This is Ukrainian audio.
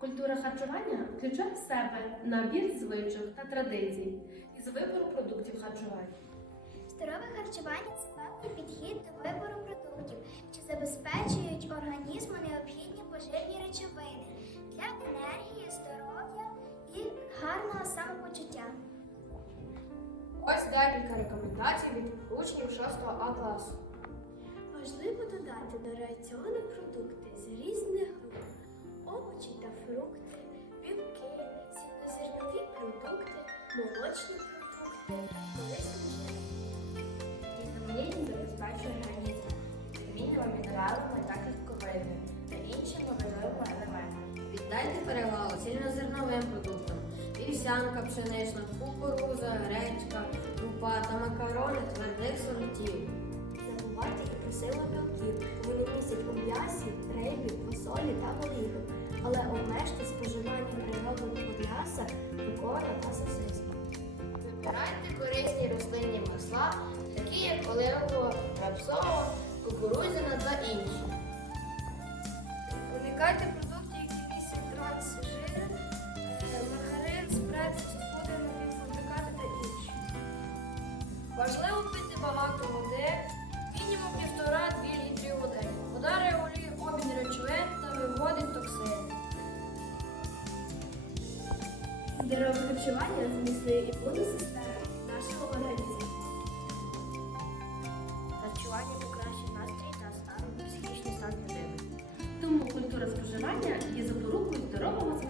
Культура харчування включає в себе набір звичок та традицій із вибору продуктів харчування. Здорове харчування це певний підхід до вибору продуктів, що забезпечують організму необхідні поживні речовини для енергії, здоров'я і гарного самопочуття. Ось декілька рекомендацій від учнів 6 А класу. Важливо додати до раціону продукти з різних груп, овочі продукти, молочні продукти, корисні жири. Різноманітність забезпечує організм вітамінами, мінералами та клітковинами та іншими важливими елементами. Віддайте перевагу цільнозерновим продуктам. Вівсянка, пшенична, кукуруза, гречка, крупа та макарони твердих сортів. Забувати і про силу білків. Вони містять у м'ясі, рибі, фасолі та горіхах, але обмежте споживання переробленого м'яса, бекона та сосисок. Вибирайте корисні рослинні масла, такі як оливкова, рапсова, кукурудзяна та інші. Уникайте продуктів, які містять трансжири, е, маргарин, спред, фастфуди, напівфабрикати та інші. Важливо пити багато води, мінімум 1,5-2 літри Здорове харчування зміцнює імунну систему нашого організму. Харчування покращує настрій та стан психічний стан людини. Тому культура споживання є запорукою здорового